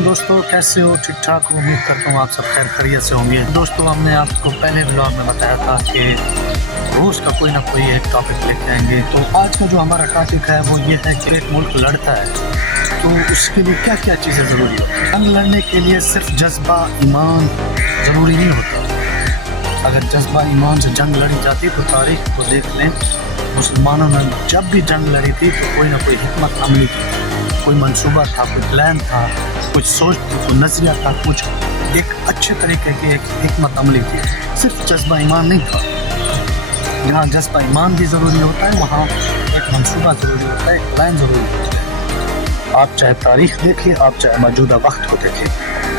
वालेकुम दोस्तों, कैसे हो? ठीक ठाक हो? उम्मीद करता हूँ आप सब खैर खैरियत से होंगे। दोस्तों, हमने आपको पहले ब्लॉग में बताया था कि रोज़ का कोई ना कोई एक टॉपिक लेके आएंगे। तो आज का जो हमारा टॉपिक है वो ये है कि एक मुल्क लड़ता है तो उसके लिए क्या क्या चीज़ें ज़रूरी होती हैं। जंग लड़ने के लिए सिर्फ जज्बा ईमान ज़रूरी नहीं होता। अगर जज्बा ईमान से जंग लड़ी जाती तो तारीख को देख लें, मुसलमानों ने जब भी जंग लड़ी थी तो कोई ना कोई हिकमत अमली की, कोई मंसूबा था, कोई प्लान था, कुछ सोच थी, कोई नजरिया था, कुछ एक अच्छे तरीके की एक हिकमत अमली थी। सिर्फ जज्बा ईमान नहीं था। जहाँ जज्बा ईमान भी ज़रूरी होता है वहाँ एक मंसूबा ज़रूरी होता है, एक प्लान ज़रूरी होता है। आप चाहे तारीख देखिए, आप चाहे मौजूदा वक्त को देखिए।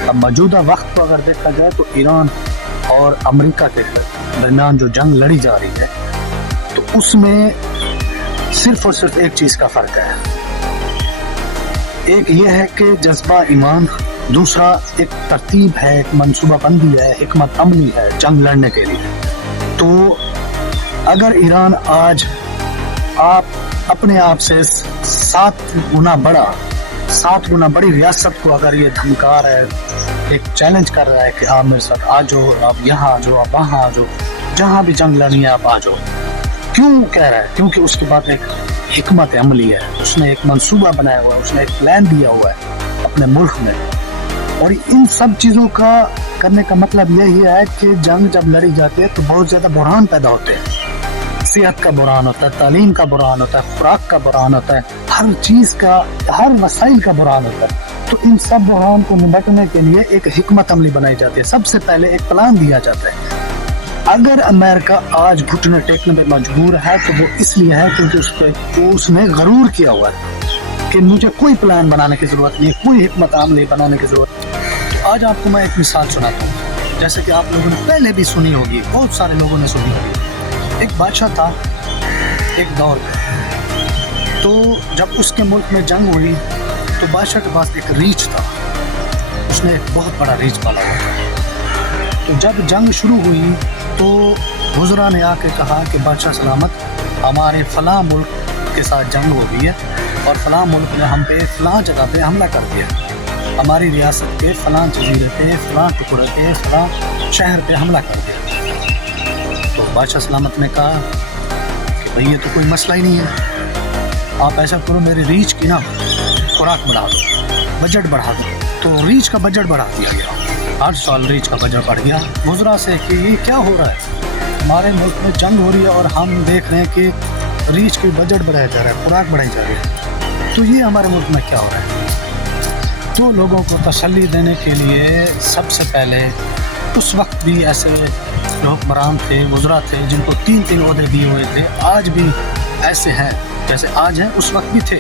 अब मौजूदा वक्त को अगर देखा जाए तो ईरान और अमेरिका के दरमियान जो जंग लड़ी जा रही है तो उसमें सिर्फ और सिर्फ एक चीज़ का फ़र्क है। एक ये है कि जज्बा ईमान, दूसरा एक तरतीब है, एक मनसूबा बंदी है, हिकमत अमली है जंग लड़ने के लिए। तो अगर ईरान आज आप अपने आप से 7 गुना बड़ी रियासत को अगर ये धमका रहा है, एक चैलेंज कर रहा है कि आप मेरे साथ आ जाओ, आप यहाँ आ जाओ, आप वहाँ आ जाओ, जहाँ भी जंग लड़नी है आप आ जाओ, क्यों कह रहा है? क्योंकि उसके बाद एक हिकमत अमली है, उसने एक मंसूबा बनाया हुआ है, उसने एक प्लान दिया हुआ है अपने मुल्क में। और इन सब चीज़ों का करने का मतलब यही है कि जंग जब लड़ी जाती है तो बहुत ज़्यादा बुरहान पैदा होते हैं। सेहत का बुरहान होता है, तालीम का बुरहान होता है, खुराक का बुरहान होता है, हर चीज़ का, हर वसाइल का बुरहान होता है। तो इन सब बुरहान को निपटने के लिए एक हिकमत अमली बनाई जाती है। सबसे पहले एक प्लान दिया जाता है। अगर अमेरिका आज घुटने टेकने पे मजबूर है तो वो इसलिए है क्योंकि उसने गरूर किया हुआ है कि मुझे कोई प्लान बनाने की ज़रूरत नहीं है, कोई हिकमत अमली बनाने की ज़रूरत नहीं। तो आज आपको मैं एक मिसाल सुनाता हूँ, जैसे कि आप लोगों ने पहले भी सुनी होगी, बहुत सारे लोगों ने सुनी होगी। एक बादशाह था एक दौर में, तो जब उसके मुल्क में जंग हुई तो बादशाह के पास एक रीछ था, उसने एक बहुत बड़ा रीछ पाला हुआ था। तो जब जंग शुरू हुई तो वज़रा ने आके कहा कि बादशाह सलामत, हमारे फ़लाँ मुल्क के साथ जंग हो गई है और फ़लाँ मुल्क ने हम पे फ़लाँ जगह पे हमला कर दिया, हमारी रियासत के फ़लाँ जजीरे पे, फ़लाँ टुकड़े पे, फ़लाँ शहर पे हमला कर दिया। तो बादशाह सलामत ने कहा कि भाई ये तो कोई मसला ही नहीं है, आप ऐसा करो मेरी रीछ की ना खुराक बढ़ा दो, बजट बढ़ा दो। तो रीछ का बजट बढ़ा दिया गया, हर साल रीच का बजट बढ़ गया। वज़रा से कि ये क्या हो रहा है, हमारे मुल्क में जंग हो रही है और हम देख रहे हैं कि रीच की बजट बढ़ाया जा रहा है, खुराक बढ़ाई जा रही है, तो ये हमारे मुल्क में क्या हो रहा है? तो लोगों को तसल्ली देने के लिए सबसे पहले उस वक्त भी ऐसे हुक्मरान थे, वज़रा थे जिनको 3-3 ओहदे दिए हुए थे, आज भी ऐसे हैं जैसे आज हैं, उस वक्त भी थे।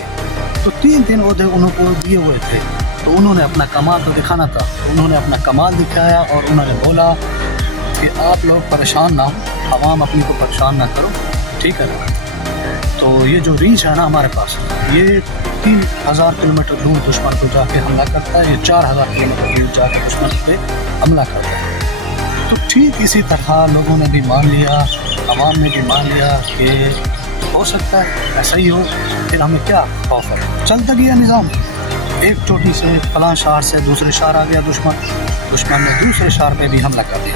तो 3-3 ओहदे उनको दिए हुए थे, तो उन्होंने अपना कमाल तो दिखाना था। तो उन्होंने अपना कमाल दिखाया और उन्होंने बोला कि आप लोग परेशान ना हो, आवाम अपनी को परेशान ना करो, ठीक है ना? तो ये जो रीच है ना हमारे पास, ये 3000 किलोमीटर दूर दुश्मन को जाके हमला करता है, ये 4000 किलोमीटर दूर जाके दुश्मन पे हमला करता है। तो ठीक इसी तरह लोगों ने भी मान लिया, आवाम ने भी मान लिया कि हो सकता है ऐसा ही हो, फिर हमें क्या खौफ है। चलता गया निज़ाम, एक चोटी से फलां शहर से दूसरे शहर आ गया दुश्मन ने दूसरे शहर पे भी हमला कर दिया,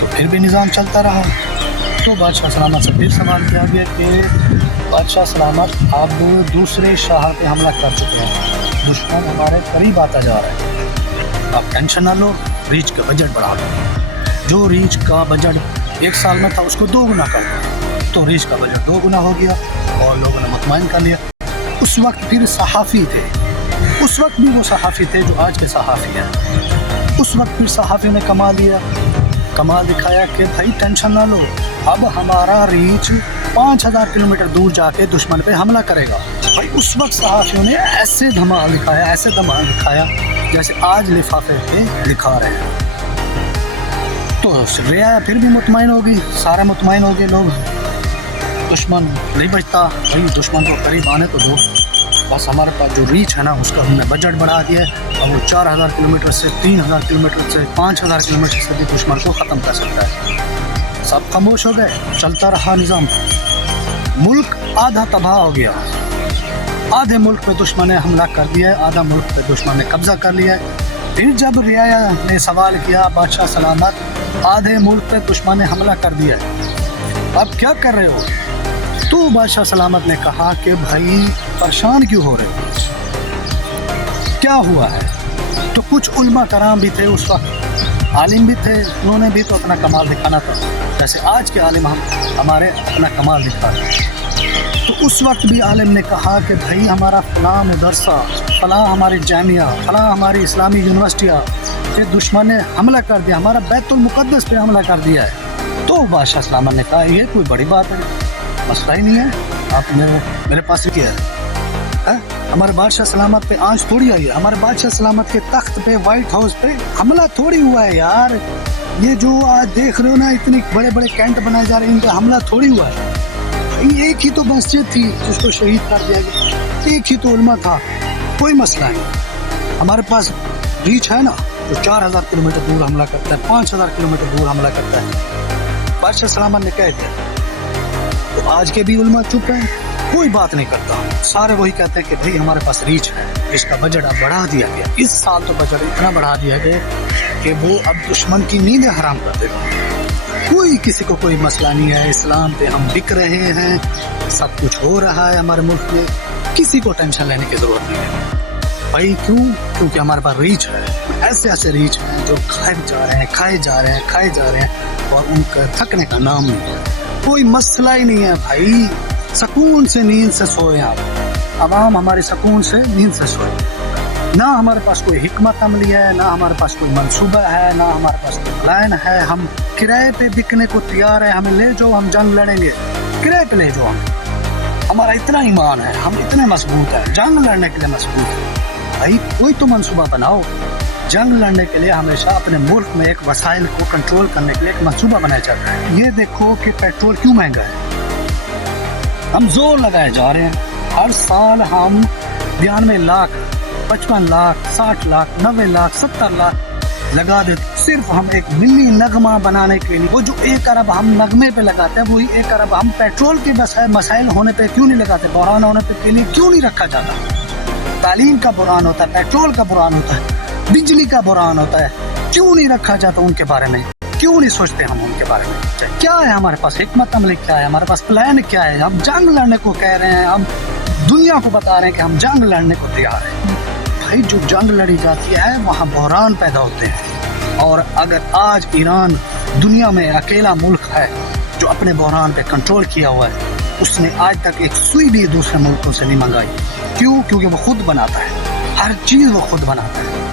तो फिर भी निज़ाम चलता रहा। तो बादशाह सलामत से फिर सवाल किया गया कि बादशाह सलामत, आप दूसरे शहर पे हमला कर चुके हैं, दुश्मन हमारे करीब आता जा रहा है, आप टेंशन ना लो, रीच का बजट बढ़ा दो। जो रीच का बजट 1 साल में था उसको 2 गुना कर दो, तो रीच का बजट 2 गुना हो गया और लोगों ने मुतमईन कर लिया। उस वक्त फिर सहाफ़ी थे, उस वक्त भी वो सहाफ़ी थे जो आज के सहाफ़ी हैं। उस वक्त फिर सहाफ़ी ने कमाल दिखाया कि भाई टेंशन ना लो, अब हमारा रीच 5000 किलोमीटर दूर जाके दुश्मन पे हमला करेगा। भाई उस वक्त सहाफ़ियों ने ऐसे धमाल दिखाया जैसे आज लिफाफे पे दिखा रहे हैं। तो रियाया फिर भी मुतमईन हो गई, सारे मुतमईन हो गए लोग, दुश्मन नहीं बचता, भाई दुश्मन को करीब आने तो दो, बस हमारे पास जो रीच है ना उसका हमने बजट बढ़ा दिया है और वो 4000 किलोमीटर से 3000 किलोमीटर से 5000 किलोमीटर से भी दुश्मन को ख़त्म कर सकता है। सब खामोश हो गए, चलता रहा निज़ाम, मुल्क आधा तबाह हो गया। آدھے ملک پہ دشمن نے حملہ کر دیا ہے, آدھا ملک پہ دشمن نے قبضہ کر لیا ہے. پھر جب رعایا نے سوال کیا بادشاہ سلامت آدھے ملک پہ دشمن نے حملہ کر دیا ہے, اب کیا کر رہے ہو؟ تو بادشاہ سلامت نے کہا کہ بھائی پریشان کیوں ہو رہے ہو, کیا ہوا ہے؟ تو کچھ علماء کرام بھی تھے اس وقت, عالم بھی تھے, انہوں نے بھی تو اپنا کمال دکھانا تھا, جیسے آج کے عالم ہمارے اپنا کمال دکھاتے ہیں. تو اس وقت بھی عالم نے کہا کہ بھائی ہمارا فلاں مدرسہ, فلاں ہماری جامعہ, فلاں ہماری اسلامی یونیورسٹیاں پہ دشمن نے حملہ کر دیا, ہمارا بیت المقدس پہ حملہ کر دیا ہے. تو بادشاہ سلامت نے کہا یہ کوئی بڑی بات ہے, مسئلہ ہی نہیں ہے, آپ نے میرے پاس کیا ہے, ہمارے بادشاہ سلامت پہ آنچ تھوڑی آئی ہے, ہمارے بادشاہ سلامت کے تخت پہ, وائٹ ہاؤس پہ حملہ تھوڑی ہوا ہے یار. یہ جو آج دیکھ رہے ہو نا اتنے بڑے بڑے کینٹ بنائے جا رہے ہیں, ان کا حملہ تھوڑی ہوا ہے. ایک ہی تو مسجد تھی جس کو شہید کر دیا گیا, ایک ہی تو علماء تھا, کوئی مسئلہ نہیں. ہمارے پاس ریچ ہے نا, جو 4000 کلومیٹر دور حملہ کرتا ہے, 5000 کلومیٹر دور حملہ کرتا ہے. بادشاہ سلامت نے کہہ دیا. تو آج کے بھی علماء چپ ہیں, کوئی بات نہیں کرتا, سارے وہی کہتے ہیں کہ بھئی ہمارے پاس ریچ ہے, اس کا بجٹ اب بڑھا دیا گیا. اس سال تو بجٹ اتنا بڑھا دیا گیا کہ وہ اب دشمن کی نیندیں حرام کر دے گا. کوئی کسی کو کوئی مسئلہ نہیں ہے, اسلام پہ ہم بک رہے ہیں, سب کچھ ہو رہا ہے ہمارے ملک میں, کسی کو ٹینشن لینے کی ضرورت نہیں ہے. بھائی کیوں؟ کیونکہ ہمارے پاس ریچ ہے, ایسے ایسے ریچ ہیں جو کھائے جا رہے ہیں, کھائے جا رہے ہیں, کھائے جا رہے ہیں, اور ان کا تھکنے کا نام نہیں ہے. کوئی مسئلہ ہی نہیں ہے بھائی, سکون سے نیند سے سوئے آپ, عوام ہماری سکون سے نیند سے سوئے. نہ ہمارے پاس کوئی حکمت عملی ہے, نہ ہمارے پاس کوئی منصوبہ ہے, نہ ہمارے پاس کوئی پلان ہے. ہم کرائے پہ بکنے کو تیار ہیں, ہمیں لے جاؤ, ہم جنگ لڑیں گے, کرائے پہ لے جاؤ. ہمارا اتنا ایمان ہے, ہم اتنے مضبوط ہیں, جنگ لڑنے کے لیے مضبوط ہیں. بھائی کوئی تو منصوبہ بناؤ. جنگ لڑنے کے لیے ہمیشہ اپنے ملک میں ایک وسائل کو کنٹرول کرنے کے لیے ایک منصوبہ بنایا جاتا ہے. یہ دیکھو کہ پیٹرول کیوں مہنگا ہے, ہم زور لگائے جا رہے ہیں. ہر سال ہم 92 لاکھ, 55 لاکھ, 60 لاکھ, 90 لاکھ, 70 لاکھ لگا دیتے, صرف ہم ایک ملی نغمہ بنانے کے لیے. وہ جو 1 ارب ہم نغمے پہ لگاتے ہیں, وہی 1 ارب ہم پیٹرول کے مسائل ہونے پہ کیوں نہیں لگاتے, بحران ہونے پہ کے لیے کیوں نہیں رکھا جاتا. تعلیم کا بحران ہوتا ہے, پیٹرول کا بحران ہوتا ہے, بجلی کا بحران ہوتا ہے, کیوں نہیں رکھا جاتا ان کے بارے میں, کیوں نہیں سوچتے ہم ان کے بارے میں. کیا ہے ہمارے پاس حکمت عملی, کیا ہے ہمارے پاس پلان, کیا ہے. ہم جنگ لڑنے کو کہہ رہے ہیں, ہم دنیا کو بتا رہے ہیں کہ ہم جنگ لڑنے کو تیار ہیں. بھائی جو جنگ لڑی جاتی ہے وہاں بحران پیدا ہوتے ہیں, اور اگر آج ایران دنیا میں اکیلا ملک ہے جو اپنے بحران پہ کنٹرول کیا ہوا ہے, اس نے آج تک ایک سوئی بھی دوسرے ملکوں سے نہیں منگائی. کیوں؟ کیونکہ وہ خود بناتا ہے, ہر چیز وہ خود بناتا ہے.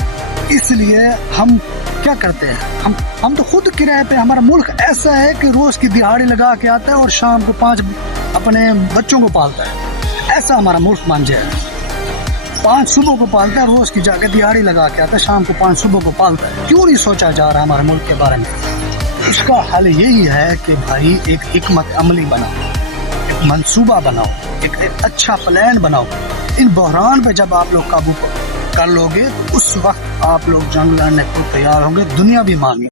اس لیے ہم کیا کرتے ہیں, ہم تو خود کرائے پہ, ہمارا ملک ایسا ہے کہ روز کی دہاڑی لگا کے آتا ہے اور شام کو 5 اپنے بچوں کو پالتا ہے. ایسا ہمارا ملک مان جائے, 5 صبح کو پالتا ہے, روز کی جا کے دہاڑی لگا کے آتا ہے, شام کو 5 صبح کو پالتا ہے. کیوں نہیں سوچا جا رہا ہمارے ملک کے بارے میں؟ اس کا حل یہی ہے کہ بھائی ایک حکمت عملی بناؤ, ایک منصوبہ بناؤ, ایک اچھا پلان بناؤ. ان بحران پہ جب آپ لوگ قابو کر لو گے, اس وقت آپ لوگ جنگ لڑنے کو تیار ہوں گے, دنیا بھی مانی.